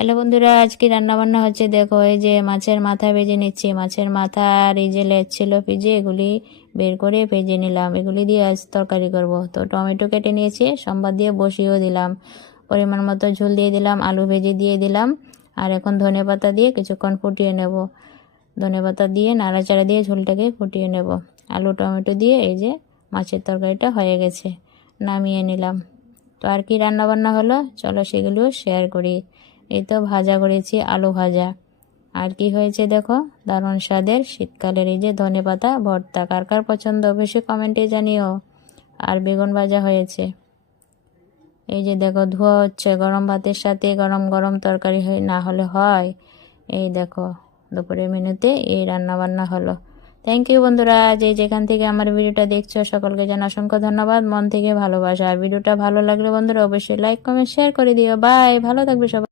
Hello বন্ধুরা, আজকে রান্না বান্না হচ্ছে। দেখো, এই যে মাছের মাথা ভেজে নিচ্ছি। মাছের মাথা আর এই যে লেজ ছিল ফ্রিজে, এগুলি বের করে ভেজে নিলাম। এগুলি দিয়ে আজ তরকারি করব। তো টমেটো কেটে নিয়েছি, সম্বাদ দিয়ে বসিয়েও দিলাম। পরিমাণ মতো ঝোল দিয়ে দিলাম, আলু ভেজে দিয়ে দিলাম। আর এখন ধনেপাতা দিয়ে কিছুক্ষণ ফুটিয়ে নেব। ধনেপাতা দিয়ে নাড়াচাড়া দিয়ে ঝোলটাকে ফুটিয়ে নেব। আলু টমেটো দিয়ে এই যে মাছের তরকারিটা হয়ে গেছে, নামিয়ে নিলাম। তো আর কি রান্না বান্না হলো, চলো সেগুলিও শেয়ার করি। এই তো ভাজা করেছি, আলু ভাজা। আর কি হয়েছে দেখো, দারুণ স্বাদের শীতকালের এই যে ধনেপাতা ভর্তা। কার কার পছন্দ অবশ্যই কমেন্টে জানিও। আর বেগুন ভাজা হয়েছে। এই যে দেখো, ধোয়া হচ্ছে। গরম ভাতের সাথে গরম গরম তরকারি না হলে হয়। এই দেখো, দুপুরের মেনুতে এই রান্না বান্না হলো। থ্যাংক ইউ বন্ধুরা, যে যেখান থেকে আমার ভিডিওটা দেখছো সকলকে জানা অসংখ্য ধন্যবাদ, মন থেকে ভালোবাসা। আর ভিডিওটা ভালো লাগলে বন্ধুরা অবশ্যই লাইক কমেন্ট শেয়ার করে দিও। বাই, ভালো থাকবে সবাই।